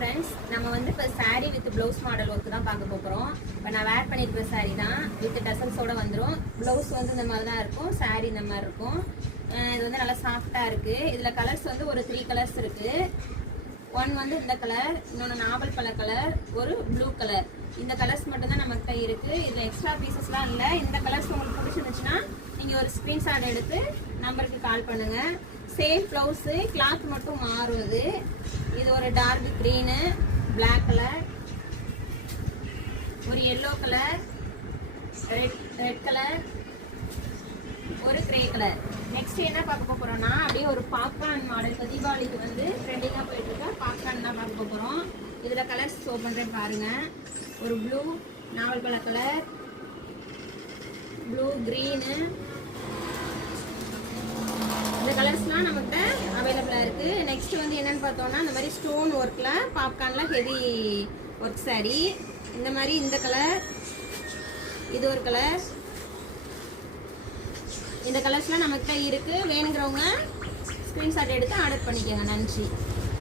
Friends, நம்ம வந்து இப்போ sari with blouse model work தான் பார்க்க போகிறோம். இப்போ நான் வேர் பண்ணியிருக்கிற சாரீ தான் வித் டசல்ஸோடு வந்துடும். ப்ளவுஸ் வந்து இந்த மாதிரி தான் இருக்கும், சாரீ இந்த மாதிரி இருக்கும். இது வந்து நல்லா சாஃப்டாக இருக்குது. இதில் கலர்ஸ் வந்து ஒரு 3 கலர்ஸ் இருக்குது. ஒன் வந்து இந்த கலர், இன்னொன்று நாவல் பழ கலர், ஒரு ப்ளூ கலர். இந்த கலர்ஸ் மட்டும்தான் நம்மகிட்ட இருக்குது. இதில் எக்ஸ்ட்ரா பீசஸ்லாம் இல்லை. இந்த கலர்ஸ் உங்களுக்கு பிடிச்சிருந்துச்சுன்னா நீங்கள் ஒரு ஸ்க்ரீன்ஷாட் எடுத்து நம்பருக்கு கால் பண்ணுங்கள். சேம் ப்ளவுஸு, கிளாத் மட்டும் மாறுவது. இது ஒரு டார்க் க்ரீனு, பிளாக் கலர், ஒரு எல்லோ கலர், ரெட் கலர், ஒரு கிரே கலர். நெக்ஸ்ட் என்ன பார்க்க போகிறோம்னா அப்படியே ஒரு பாப்கார்ன் மாடல். இப்போ தீபாவளிக்கு வந்து ட்ரெண்டிங்காக போயிட்டு இருக்க பாப்கார்ன் தான் பார்க்க போகிறோம். இதில் கலர்ஸ் ஷோ பண்ணுறேன் பாருங்கள். ஒரு ப்ளூ, நாவல் பழ கலர், ப்ளூ க்ரீனு, இந்த கலர்ஸ்லாம் நம்மகிட்ட அவைலபிளாக இருக்குது. நெக்ஸ்ட் வந்து என்னென்னு பார்த்தோன்னா இந்த மாதிரி ஸ்டோன் ஒர்க்கில் பாப்கார்னில் ஹெவி ஒர்க் சாரீ. இந்த மாதிரி இந்த கலர், இது ஒரு கலர். இந்த கலர்ஸ்லாம் நம்மகிட்ட இருக்குது. வேணுங்கிறவங்க ஸ்க்ரீன்ஷாட் எடுத்து ஆர்டர் பண்ணிக்கோங்க. நன்றி.